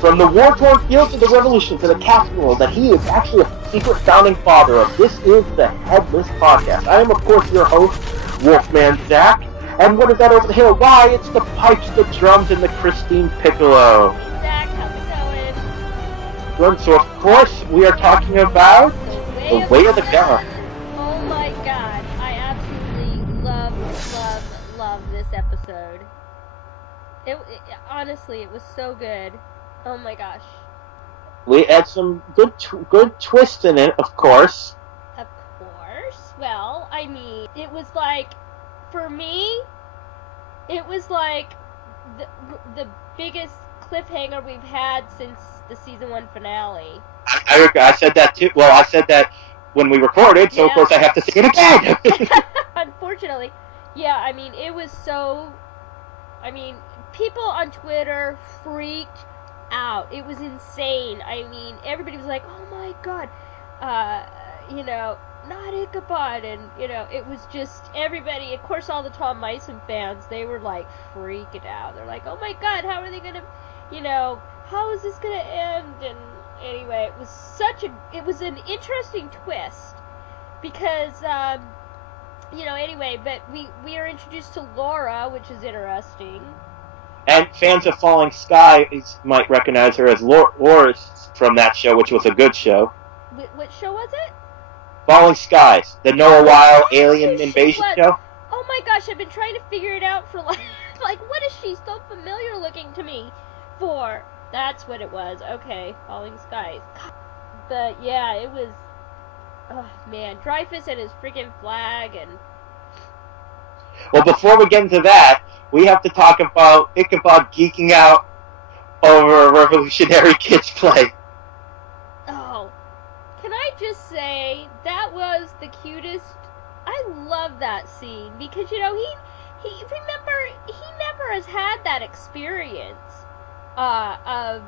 From the war-torn fields of the Revolution to the Caspian, that he is actually a secret founding father of. This is the Headless Podcast. I am, of course, your host, Wolfman Zach. And what is that over the hill? Why, it's the pipes, the drums, and the Christine Piccolo. Hey, Zach, how's it going? Good. So, of course, we are talking about The Way of the God. Oh my god. I absolutely love this episode. Honestly, it was so good. Oh my gosh. We had some good twists in it, of course. Of course. Well, I mean, it was like, for me, it was like the biggest cliffhanger we've had since the season 1 finale. I said that too. Well, I said that when we recorded, so yeah. Of course I have to say it again. Unfortunately. Yeah, I mean, it was so... I mean, people on Twitter freaked out. It was insane. I mean, everybody was like, oh my god, not Ichabod, and, it was just, everybody, of course, all the Tom Meissen fans, they were, like, freaking out. They're like, oh my god, how are they gonna, how is this gonna end? And anyway, it was an interesting twist, because, anyway, but we are introduced to Laura, which is interesting. And fans of Falling Skies might recognize her as Laura from that show, which was a good show. What show was it? Falling Skies, the Noah Weil alien invasion show. Oh my gosh, I've been trying to figure it out for like what is she so familiar looking to me for? That's what it was. Okay, Falling Skies. But yeah, it was, oh man, Dreyfus and his freaking flag and... Well, before we get into that, we have to talk about Ichabod geeking out over a Revolutionary Kids play. Oh, can I just say, that was the cutest... I love that scene, because, he never has had that experience of,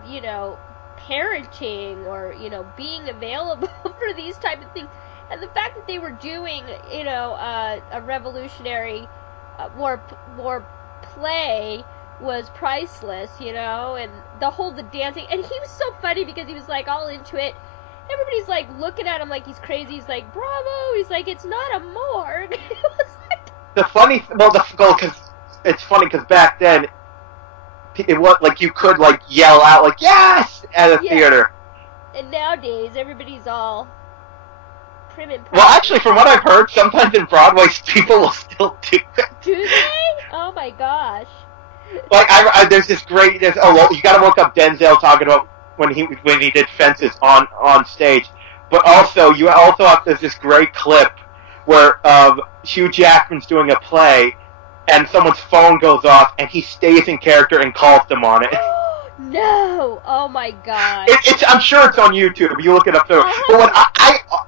parenting or, being available for these type of things. And the fact that they were doing, a revolutionary war play was priceless, and the dancing, and he was so funny because he was like all into it. Everybody's like looking at him like he's crazy. He's like, bravo! He's like, it's not a morgue. It was like... because it's funny because back then it was like you could like yell out like yes at a theater. And nowadays everybody's all prim and proper. Well, actually, from what I've heard, sometimes in Broadway people will still do it. Do they? Oh my gosh! Like there's this great. You got to look up Denzel talking about when he did Fences on stage, but also you also have this great clip where Hugh Jackman's doing a play, and someone's phone goes off, and he stays in character and calls them on it. No! Oh my god! I'm sure it's on YouTube. You look it up there. But when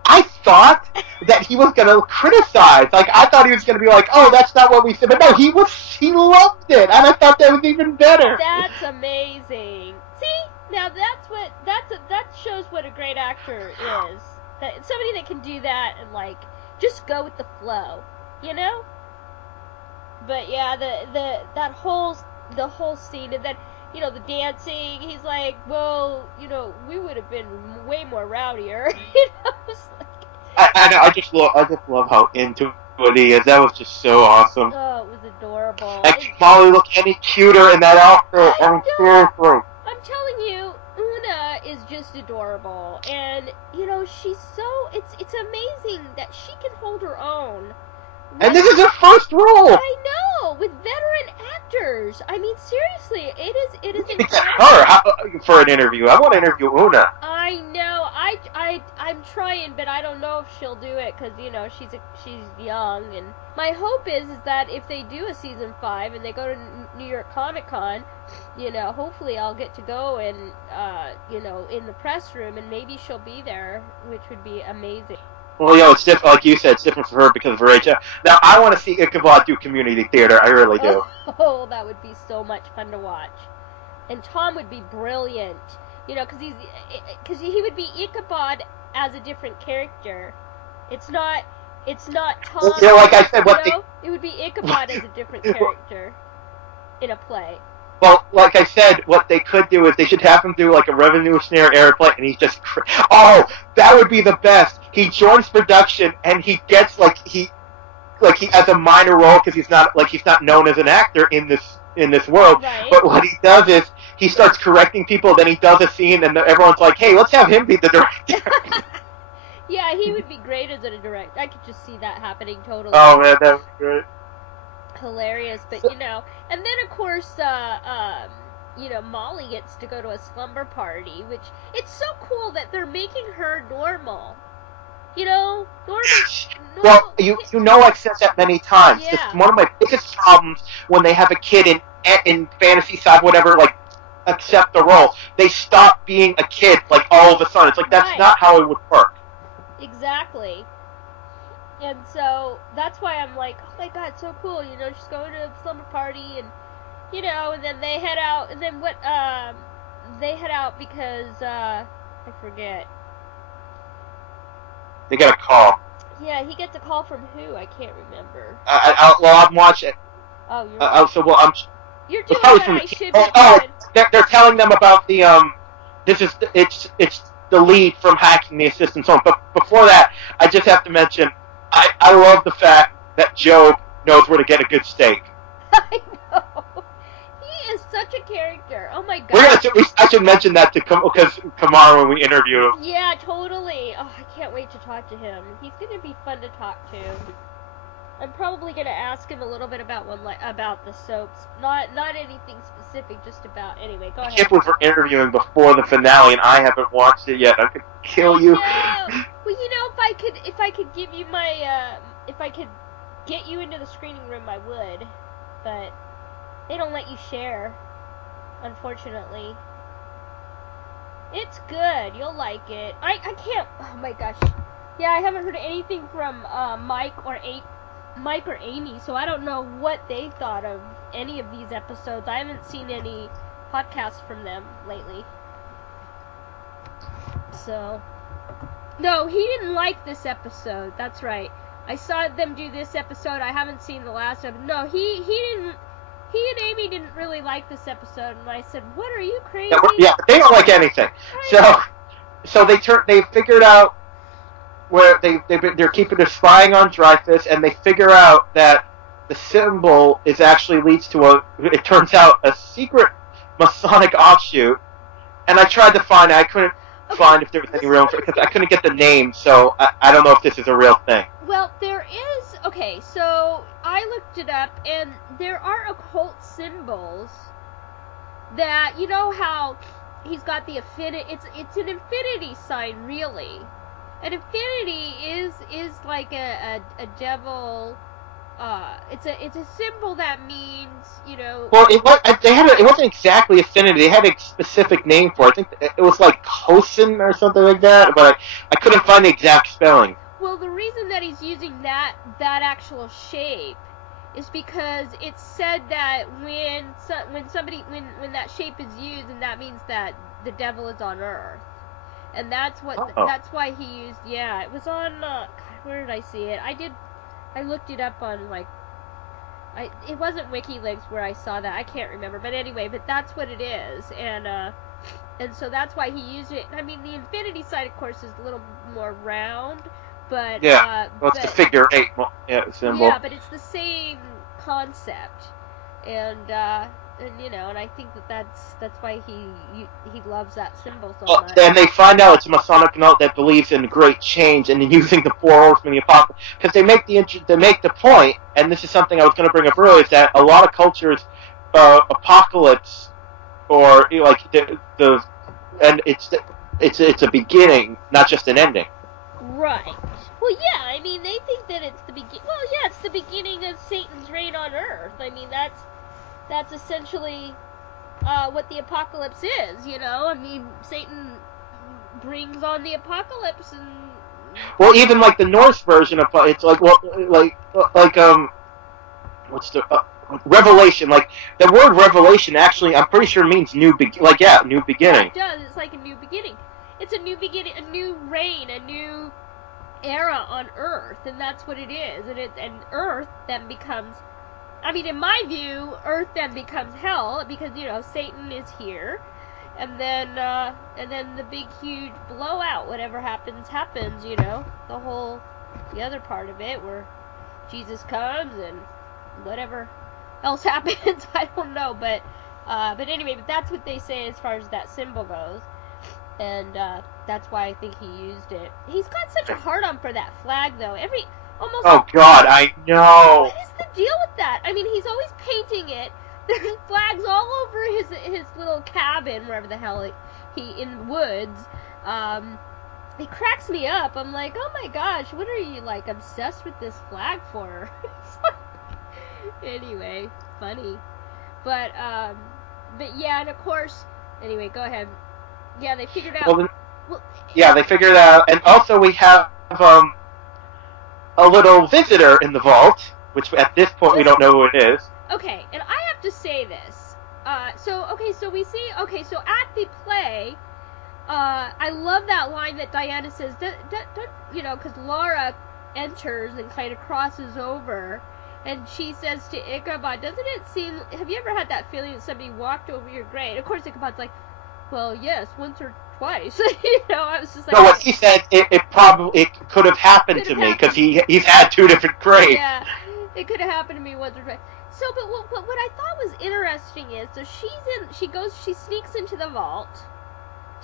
I thought that he was gonna criticize, like I thought he was gonna be like, "Oh, that's not what we said," but no, he loved it, and I thought that was even better. That's amazing. See, now that shows what a great actor is. That somebody that can do that and like just go with the flow, But yeah, the whole scene, and then the dancing. He's like, well, we would have been way more rowdier. It's like... I just love how into it he is. That was just so awesome. Oh, it was adorable. And Molly looked any cuter in that outfit. Seriously. I'm telling you, Una is just adorable, and she's so. It's amazing that she can hold her own. And this is her first role. I know, with veteran actors. I mean, seriously, it is incredible. Her for an interview. I want to interview Una. I know. I'm trying, but I don't know if she'll do it because she's young. And my hope is that if they do a season 5 and they go to New York Comic Con, hopefully I'll get to go and in the press room, and maybe she'll be there, which would be amazing. Well, it's different, like you said, it's different for her because of her age. Now, I want to see Ichabod do community theater. I really do. Oh, that would be so much fun to watch. And Tom would be brilliant, because he would be Ichabod as a different character. It's not Tom. Like I said, it would be Ichabod as a different character in a play. Well, like I said, what they could do is they should have him do like a revolutionary airplane, and he's just oh, that would be the best. He joins production, and he gets he has a minor role because he's not known as an actor in this world. Right. But what he does is he starts correcting people. Then he does a scene, and everyone's like, "Hey, let's have him be the director." Yeah, he would be great as a director. I could just see that happening totally. Oh man, that would be great. Hilarious, but and then of course, Molly gets to go to a slumber party, which it's so cool that they're making her normal. Normal. Well, I've said that many times. Yeah. It's one of my biggest problems when they have a kid in fantasy side, whatever, accept the role. They stop being a kid, all of a sudden. It's that's right. Not how it would work. Exactly. And so that's why I'm like, oh my god, so cool, just going to a slumber party and and then they head out, and then they head out because I forget. They get a call. Yeah, he gets a call from who? I can't remember. I'm watching. Oh, you're. You're doing what I should be doing. They're telling them about the it's the lead from Hacking the Assistant's Home. But before that, I just have to mention, I love the fact that Job knows where to get a good steak. I know. He is such a character. Oh my god. I should mention that to Kamar when we interview him. Yeah, totally. Oh, I can't wait to talk to him. He's going to be fun to talk to. I'm probably going to ask him a little bit about the soaps. Not anything specific, just about. Anyway, go ahead. Kip was interviewing before the finale, and I haven't watched it yet. I could kill you. No. Well, if I could give you my if I could get you into the screening room, I would. But they don't let you share, unfortunately. It's good. You'll like it. I can't. Oh my gosh. Yeah, I haven't heard anything from Mike or Amy, so I don't know what they thought of any of these episodes. I haven't seen any podcasts from them lately. So, no, he didn't like this episode. That's right. I saw them do this episode. I haven't seen the last episode. No, he didn't. He and Amy didn't really like this episode, and I said, "What, are you crazy?" Yeah, they don't like anything. So they figured out where they're keeping their spying on Dreyfus, and they figure out that the symbol leads to it turns out a secret Masonic offshoot. And I tried to find it. I couldn't find if there was any real, because I couldn't get the name, so I don't know if this is a real thing. Well, there is. Okay, so I looked it up, and there are occult symbols that, how he's got the affinity. It's an infinity sign, really. An infinity is like a devil. It's a symbol that means, Well, it wasn't exactly affinity. They had a specific name for it. I think it was like Kosin or something like that, but I couldn't find the exact spelling. Well, the reason that he's using that actual shape is because it's said that when that shape is used, and that means that the devil is on Earth. And that's why he used, it was on, God, where did I see it? I looked it up on, it wasn't WikiLeaks where I saw that, I can't remember, but anyway, but that's what it is, and so that's why he used it. I mean, the infinity side, of course, is a little more round, but, it's the figure 8 symbol. Yeah, but it's the same concept, and I think that's why he loves that symbol so much. And they find out it's a Masonic note that believes in great change and using the four horsemen, the apocalypse, because they make the point, and this is something I was going to bring up earlier, is that a lot of cultures, apocalypse, or and it's a beginning, not just an ending. Right. Well, yeah. I mean, they think that it's the beginning. Well, yeah, it's the beginning of Satan's reign on Earth. I mean, that's essentially what the apocalypse is, I mean, Satan brings on the apocalypse, and well, even like the Norse version of it's what's the Revelation? Like the word Revelation actually, I'm pretty sure means new beginning. It does. It's like a new beginning. It's a new beginning, a new reign, a new era on Earth, and that's what it is. And Earth then becomes I mean, in my view, Earth then becomes hell because Satan is here, and then the big huge blowout, whatever happens. The other part of it where Jesus comes and whatever else happens, I don't know, but anyway, that's what they say as far as that symbol goes, and that's why I think he used it. He's got such a hard-on for that flag, though. Oh God, I know. What is the deal with that? I mean, he's always painting it. There's flags all over his little cabin, wherever the hell he in the woods. It cracks me up. I'm like, oh my gosh, what are you like obsessed with this flag for? Anyway, funny. But yeah, and of course, anyway, go ahead. Yeah, they figured out. Yeah, they figured out, and also we have a little visitor in the vault, which at this point we don't know who it is. Okay, and I have to say this. So we see. Okay, so at the play, I love that line that Diana says. Because Laura enters and kind of crosses over. And she says to Ichabod, doesn't it seem, have you ever had that feeling that somebody walked over your grave? And of course Ichabod's like, well, yes, once or twice. I was just like... No, what he said, it could have happened to me, because he's had 2 different graves. Yeah, it could have happened to me once or twice. So, but what I thought was interesting is, so she sneaks into the vault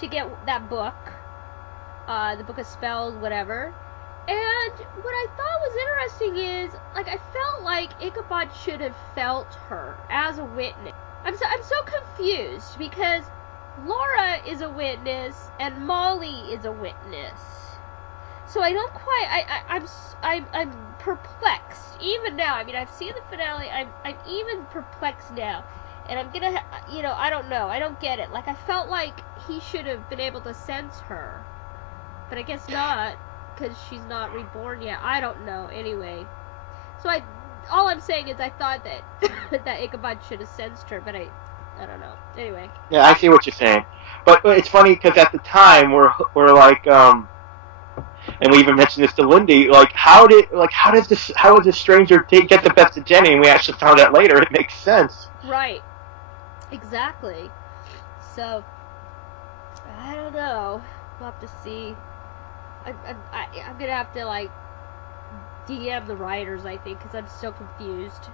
to get that book, the book of spells, whatever. And what I thought was interesting is, like, I felt like Ichabod should have felt her as a witness. I'm so confused because Laura is a witness and Molly is a witness. So I don't quite. I'm perplexed even now. I mean, I've seen the finale. I'm even perplexed now, and I'm gonna. I don't know. I don't get it. Like, I felt like he should have been able to sense her, but I guess not. Because she's not reborn yet. I don't know. Anyway. So all I'm saying is I thought that that Ichabod should have sensed her, but I don't know. Anyway. Yeah, I see what you're saying. But it's funny because at the time we're like, and we even mentioned this to Lindy, like how did this stranger get the best of Jenny? And we actually found out later it makes sense. Right. Exactly. So I don't know. We'll have to see. I'm gonna have to like DM the writers, I think, because I'm so confused.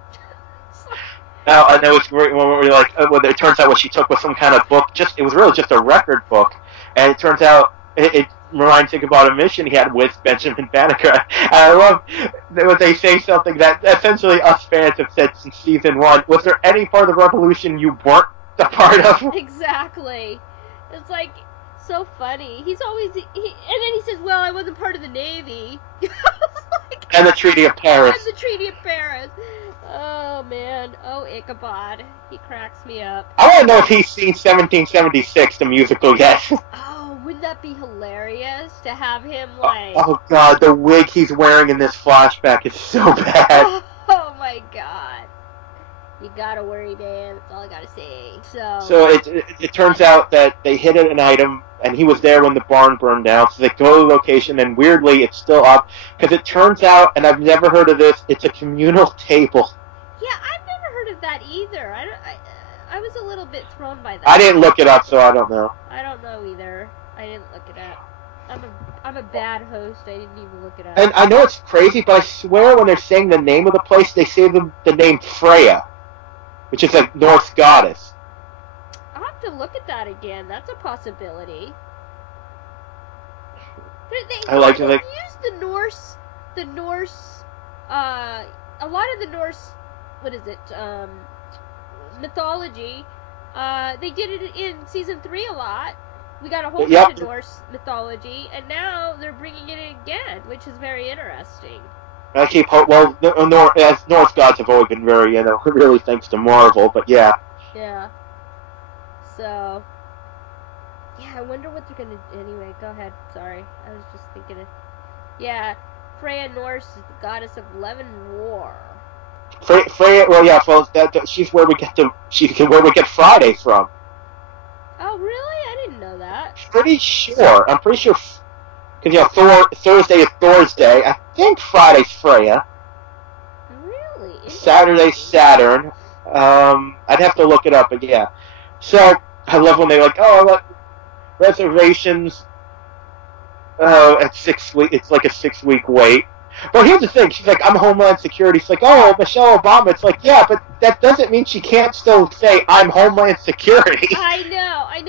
Now I know it's great when we're like, when it turns out what she took was some kind of book. It was really just a record book, and it turns out it reminds me about a mission he had with Benjamin Banneker. And I love when they say something that essentially us fans have said since season 1. Was there any part of the revolution you weren't a part of? Exactly. It's like. So funny. He's always and then he says, "Well, I wasn't part of the Navy." And the Treaty of Paris. And the Treaty of Paris. Oh man. Oh, Ichabod. He cracks me up. I want to know if he's seen 1776, the musical yet. Oh, wouldn't that be hilarious to have him like? Oh God, the wig he's wearing in this flashback is so bad. Oh my God. You gotta worry, man. That's all I gotta say. So it turns out that they hid an item, and he was there when the barn burned down. So they go to the location, and weirdly, it's still up because it turns out, and I've never heard of this. It's a communal table. Yeah, I've never heard of that either. I was a little bit thrown by that. I didn't look it up, so I don't know. I don't know either. I didn't look it up. I'm a bad host. I didn't even look it up. And I know it's crazy, but I swear when they're saying the name of the place, they say the name Freya, which is a Norse goddess. I'll have to look at that again. That's a possibility. They use the Norse, a lot of the Norse, mythology. They did it in season 3 a lot. We got a whole bunch of Norse mythology, and now they're bringing it in again, which is very interesting. I keep hope. Well, as Norse gods have always been very, really thanks to Marvel. But yeah. Yeah. So. Yeah, I wonder what they're gonna. Anyway, go ahead. Sorry, I was just thinking of. Yeah, Freya Norse is the goddess of love and war. Freya. Well, yeah. Well, she's where we get Friday from. Oh, really? I didn't know that. Pretty sure. I'm pretty sure. Because Thursday is Thor's Day. I think Friday's Freya. Really? Saturday Saturn. I'd have to look it up, but yeah. So I love when they reservations. At 6 weeks, it's like a 6 week wait. But here's the thing: she's like, "I'm Homeland Security." She's like, "Oh, Michelle Obama." It's like, yeah, but that doesn't mean she can't still say, "I'm Homeland Security." I know, and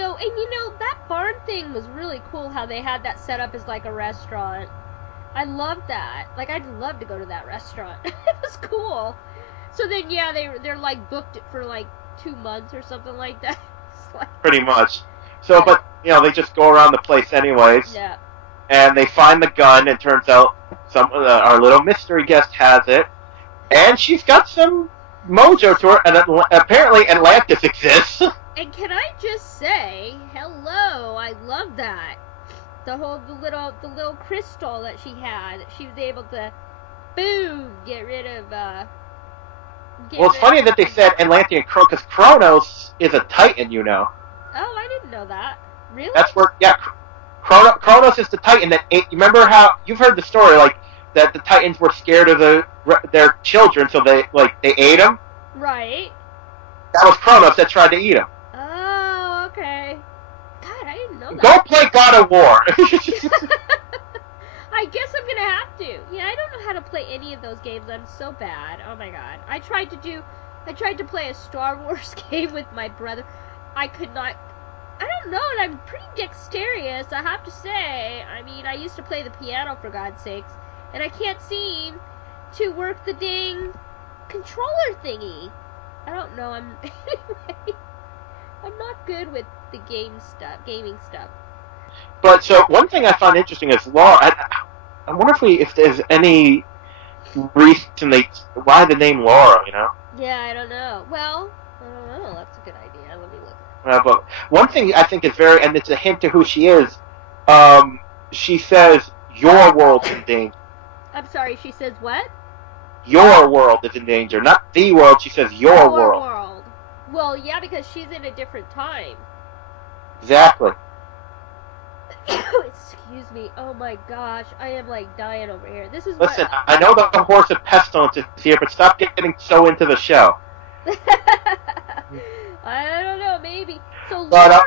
that barn thing was really cool. How they had that set up as like a restaurant. I loved that. Like, I'd love to go to that restaurant. It was cool. So then, yeah, they're like booked it for like 2 months or something like that. Like, pretty much. So, but they just go around the place anyways. Yeah. And they find the gun, and turns out our little mystery guest has it, and she's got some mojo to her, and apparently Atlantis exists. And can I just say, hello, I love that. The little crystal that she had, she was able to, boom, get rid of. Well, it's funny that they said Atlantean because Kronos is a Titan, Oh, I didn't know that. Really? That's where, yeah. Kronos is the Titan that ate. You remember how you've heard the story, like that the Titans were scared of their children, so they ate them. Right. That was Kronos that tried to eat them. Oh, okay. God, I didn't know that. Go play God of War. I guess I'm gonna have to. Yeah, I don't know how to play any of those games. I'm so bad. Oh my god. I tried to play a Star Wars game with my brother. I could not. I don't know, and I'm pretty dexterous, I have to say. I mean, I used to play the piano, for God's sakes, and I can't seem to work the dang controller thingy. I don't know, anyway, I'm not good with the gaming stuff. But, so, one thing I found interesting is Laura. I wonder if there's any reason why the name Laura, Yeah, I don't know. Well, I don't know, that's a good idea. Let me look. But one thing I think is and it's a hint to who she is, she says, "Your world's in danger." I'm sorry, she says what? Your world is in danger. Not the world, she says your world. Well, yeah, because she's in a different time. Exactly. Excuse me. Oh my gosh, I am like dying over here. Listen, I know the horse of pestilence is here, but stop getting so into the show. I don't know, maybe. So Laura,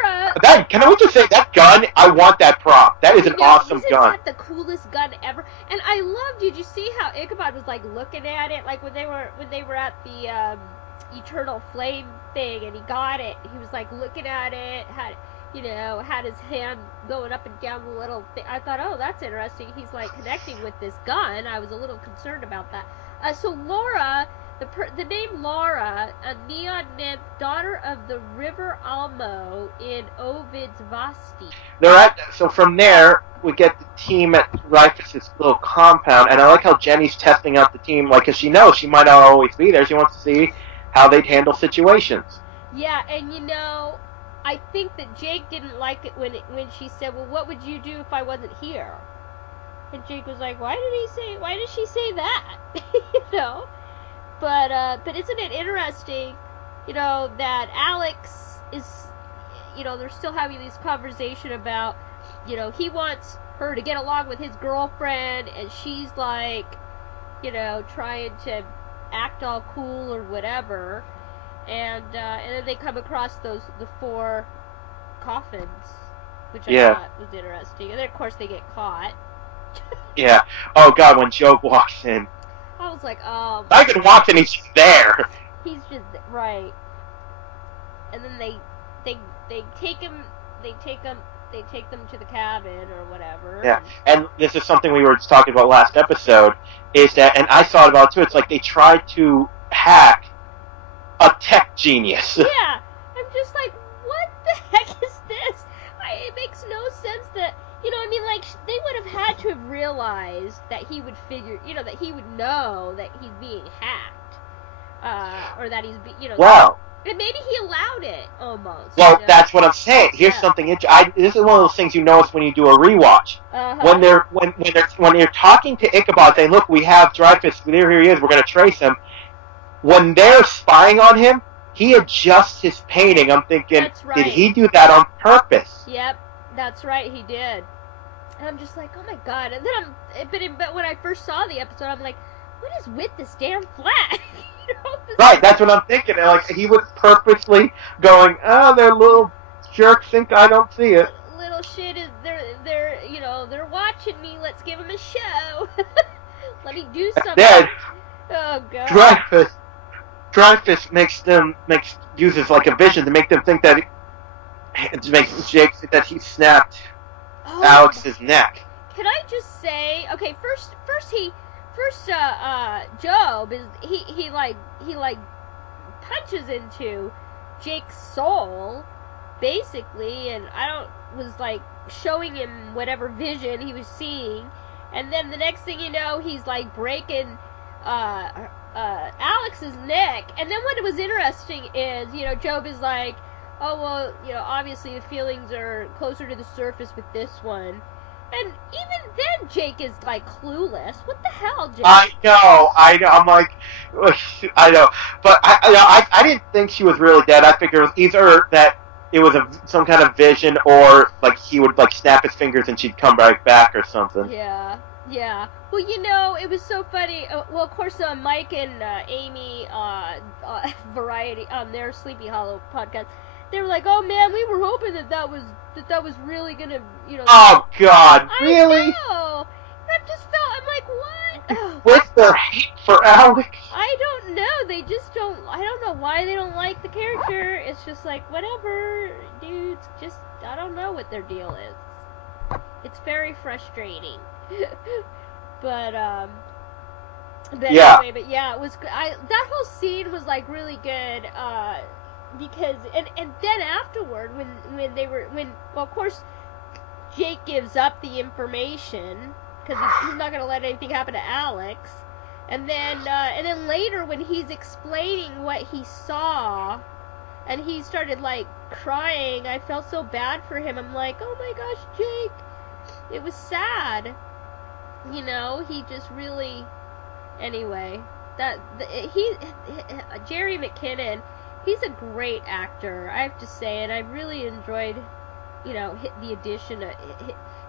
can we just say that gun? I want that prop. That is an awesome gun. Isn't that the coolest gun ever? And I loved. Did you see how Ichabod was like looking at it, like when they were at the Eternal Flame thing, and he got it. He was like looking at it, had his hand going up and down the little thing. I thought, oh, that's interesting. He's like connecting with this gun. I was a little concerned about that. So Laura. The name Laura, a neon nymph, daughter of the River Almo in Ovid's Vasti. So from there, we get the team at Rifus' little compound, and I like how Jenny's testing out the team, because she knows she might not always be there. She wants to see how they'd handle situations. Yeah, and I think that Jake didn't like it when she said, well, what would you do if I wasn't here? And Jake was like, why did she say that? But isn't it interesting, that Alex is, they're still having this conversation about, he wants her to get along with his girlfriend, and she's like, trying to act all cool or whatever, and then they come across the 4 coffins, which I thought was interesting, and then of course they get caught. Yeah. Oh God, when Joe walks in. I was like, oh. I could walk and he's just there. He's just right. And then they take him to the cabin or whatever. Yeah, and this is something we were talking about last episode. Is that, and I thought about it too. It's like they tried to hack a tech genius. Yeah, I'm just like, what the heck is this? It makes no sense that. They would have had to have realized that he would that he would know that he's being hacked, or that he's, Wow. And maybe he allowed it, almost. Well, that's what I'm saying. Here's something interesting. This is one of those things you notice when you do a rewatch. Uh-huh. When you're talking to Ichabod, saying, look, we have Dreyfus, here he is, we're going to trace him. When they're spying on him, he adjusts his painting. I'm thinking, that's right. Did he do that on purpose? Yep, that's right, he did. And I'm just like, oh my god. And then but when I first saw the episode, I'm like, what is with this damn flag? Right, that's what I'm thinking. And, like, he was purposely going, oh, their little jerks think I don't see it. Little shit is they're they're watching me. Let's give them a show. Let me do something. Then, Oh god. Dreyfus uses like a vision to make them think that to make Jake think that he snapped Alex's neck. Can I just say, okay, first Job is he punches into Jake's soul basically, and was like showing him whatever vision he was seeing, and then the next thing you know, he's like breaking Alex's neck. And then what was interesting is, Job is like, oh well, obviously the feelings are closer to the surface with this one. And even then, Jake is like clueless. What the hell, Jake? I know. I'm like, I know, but I didn't think she was really dead. I figured it was either that it was some kind of vision, or like he would like snap his fingers and she'd come right back or something. Yeah. Well, it was so funny. Well, of course, Mike and Amy, Variety on their Sleepy Hollow podcast, they were like, "Oh man, we were hoping that was really gonna, Oh God, really? I know. I just felt. I'm like, what? Oh, with their hate for Alex? I don't know. They just don't. I don't know why they don't like the character. It's just like, whatever, dudes. Just, I don't know what their deal is. It's very frustrating. But yeah. Anyway, but yeah, it was. That whole scene was like really good. Because and then afterward, when of course Jake gives up the information because he's not going to let anything happen to Alex, and then later when he's explaining what he saw, and he started like crying, I felt so bad for him. I'm like, oh my gosh, Jake, it was sad. He just really. Anyway, Jerry McKinnon. He's a great actor, I have to say, and I really enjoyed, the addition of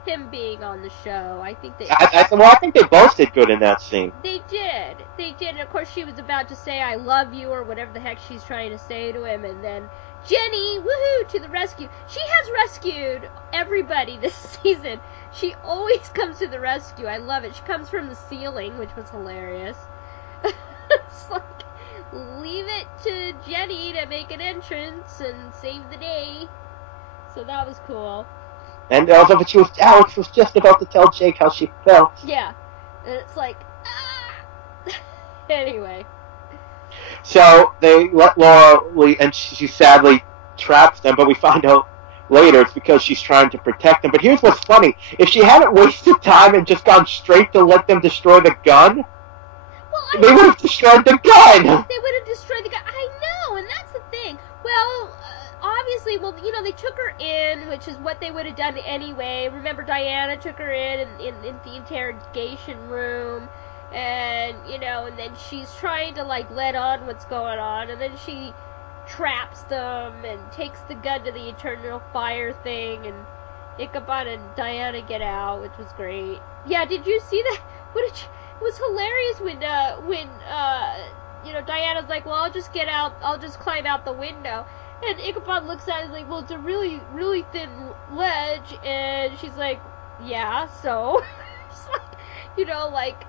him being on the show. I think I think they both did good in that scene. They did, and of course she was about to say "I love you" or whatever the heck she's trying to say to him, and then Jenny, woohoo, to the rescue. She has rescued everybody this season. She always comes to the rescue. I love it. She comes from the ceiling, which was hilarious. It's like, leave it to Jenny to make an entrance and save the day. So that was cool. And also, Alex was just about to tell Jake how she felt. Yeah. And it's like, ah! Anyway. So they let Laura leave, and she sadly traps them, but we find out later it's because she's trying to protect them. But here's what's funny. If she hadn't wasted time and just gone straight to let them destroy the gun, they would have destroyed the gun! They would have destroyed the gun. I know, and that's the thing. Well, obviously, they took her in, which is what they would have done anyway. Remember, Diana took her in the interrogation room, and, and then she's trying to, like, let on what's going on, and then she traps them and takes the gun to the eternal fire thing, and Ichabod and Diana get out, which was great. Yeah, did you see that? It was hilarious when Diana's like, well, I'll just get out, I'll just climb out the window, and Ichabod looks at it and is like, well, it's a really, really thin ledge, and she's like, yeah, so, it's like,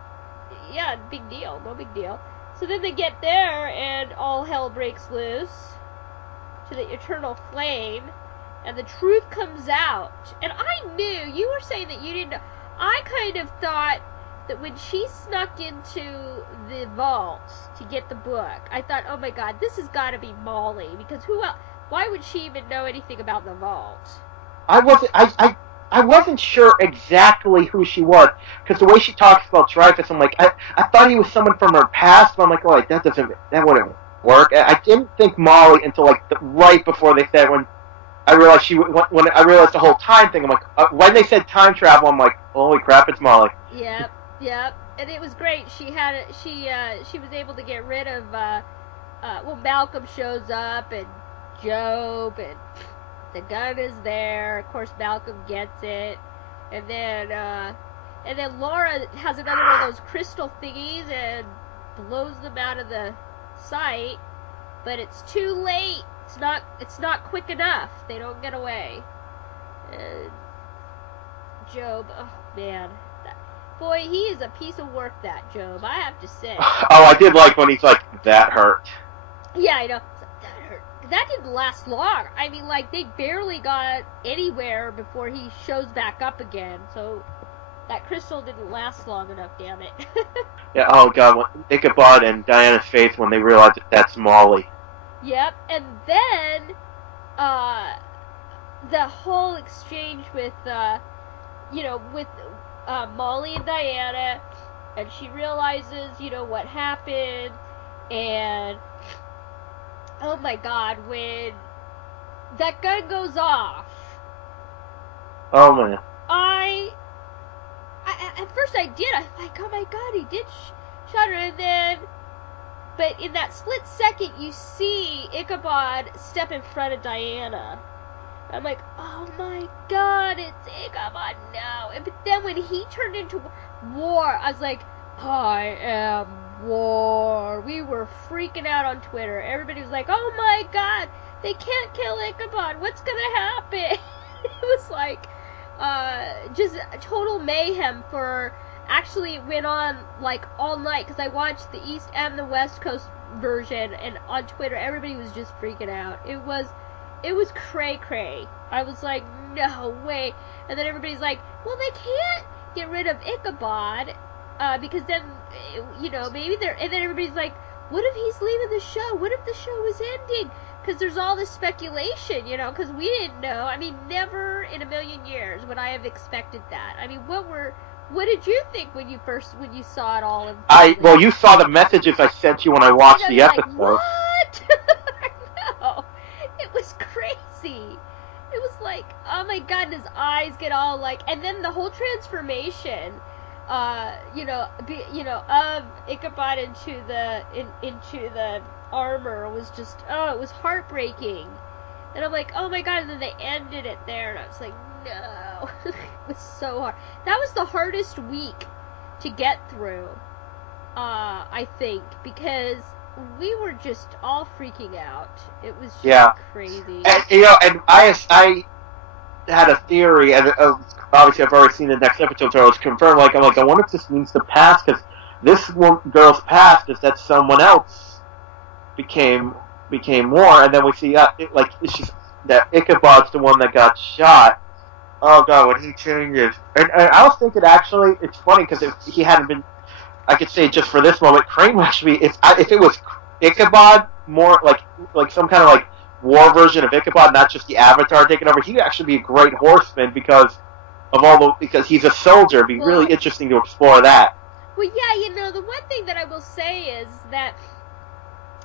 yeah, big deal, no big deal. So then they get there, and all hell breaks loose to the eternal flame, and the truth comes out, and I knew, you were saying that you didn't know, I kind of thought that when she snuck into the vault to get the book, I thought, oh my god, this has got to be Molly, because who else? Why would she even know anything about the vault? I wasn't sure exactly who she was, because the way she talks about Dreyfus, I'm like, I thought he was someone from her past, but I'm like, oh, that wouldn't work. I didn't think Molly until like right before they said, when I realized when I realized the whole time thing, I'm like, when they said time travel, I'm like, holy crap, it's Molly. Yep, and it was great. She was able to get rid of, Malcolm shows up, and Job, and the gun is there. Of course, Malcolm gets it, and then Laura has another one of those crystal thingies and blows them out of the sight, but it's too late. It's not quick enough. They don't get away. And Job, oh man, boy, he is a piece of work. That Job, I have to say. Oh, I did like when he's like, that hurt. Yeah, I know. That hurt. That didn't last long. I mean, like, they barely got anywhere before he shows back up again. So that crystal didn't last long enough, damn it. Yeah, oh god, Ichabod and Diana's face when they realize that that's Molly. Yep, and then, the whole exchange with, Molly and Diana, and she realizes, what happened, and, oh my god, when that gun goes off. Oh man. At first I did, I'm like, oh my god, he did shot her, and then, but in that split second, you see Ichabod step in front of Diana. I'm like, oh my god, it's Ichabod, no. But then when he turned into War, I was like, I am War. We were freaking out on Twitter. Everybody was like, oh my god, they can't kill Ichabod. What's gonna happen? It was like, just total mayhem for... Actually, it went on, like, all night, because I watched the East and the West Coast version, and on Twitter, everybody was just freaking out. It was cray-cray. I was like, no way. And then everybody's like, well, they can't get rid of Ichabod, because then, maybe they're... And then everybody's like, what if he's leaving the show? What if the show is ending? Because there's all this speculation, because we didn't know. I mean, never in a million years would I have expected that. I mean, what did you think when you saw it all? Well, you saw the messages I sent you when I watched the episode. Like, what? I know. It was crazy. It was like, oh my god, and his eyes get all like, and then the whole transformation, of Ichabod into the armor was just, it was heartbreaking. And I'm like, oh my god, and then they ended it there, and I was like, no. It was so hard. That was the hardest week to get through, I think, because we were just all freaking out. It was just crazy. And, and I had a theory, and obviously I've already seen the next episode, so it was confirmed, I wonder if this means the past, because this girl's past is that someone else became War, and then we see, it's just that Ichabod's the one that got shot. Oh god, when he changes. And I was thinking, actually, it's funny, because if he hadn't been, I could say just for this moment, Crane would actually be, if it was Ichabod, more like some kind of War version of Ichabod, not just the Avatar taking over, he'd actually be a great horseman because he's a soldier. It'd be really interesting to explore that. Well, yeah, the one thing that I will say is that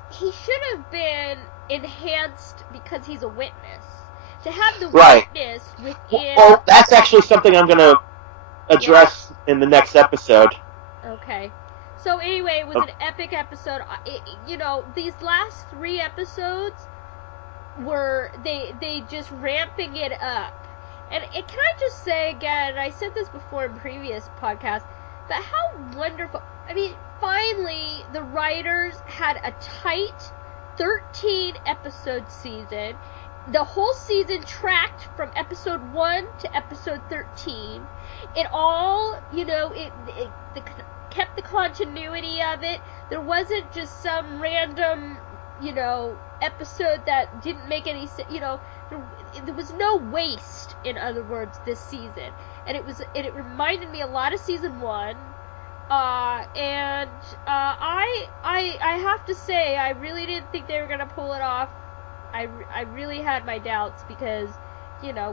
he should have been enhanced because he's a witness. To have the witness within... Well, that's actually something I'm going to address in the next episode. Okay. So anyway, it was an epic episode. These last 3 episodes were, they just ramping it up. And can I just say again, and I said this before in previous podcasts, but how wonderful... I mean, finally, the writers had a tight 13-episode season. The whole season tracked from episode 1 to episode 13. It all, it kept the continuity of it. There wasn't just some random, episode that didn't make any sense. There was no waste, in other words, this season. And it reminded me a lot of season 1. I have to say, I really didn't think they were going to pull it off. I really had my doubts because, I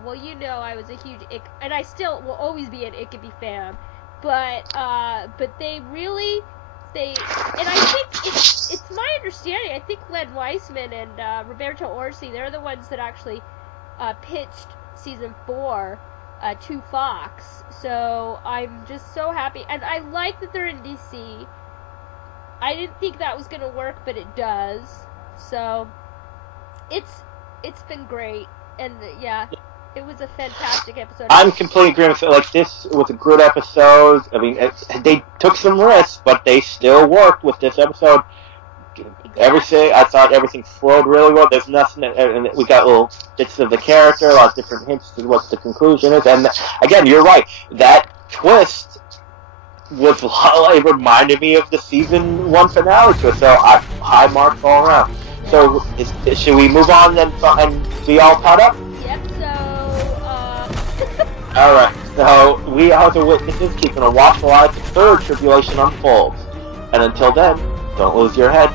was a huge and I still will always be an Ichabod fan, but they really, and I think it's my understanding, I think Len Weissman and Roberto Orsi, they're the ones that actually pitched season 4 to Fox, so I'm just so happy, and I like that they're in DC. I didn't think that was going to work, but it does, so it's been great, and it was a fantastic episode. I'm completely agreeing with it. This was a good episode. I mean, they took some risks, but they still worked with this episode. Everything, I thought everything flowed really well. There's nothing, and we got little bits of the character, a lot of different hints to what the conclusion is. And again, you're right. That twist was, it reminded me of the season 1 finale twist. So high marks all around. So should we move on and be all caught up? Yep. So. All right. So we are the witnesses, keeping a watchful eye as the third tribulation unfolds. And until then, don't lose your head.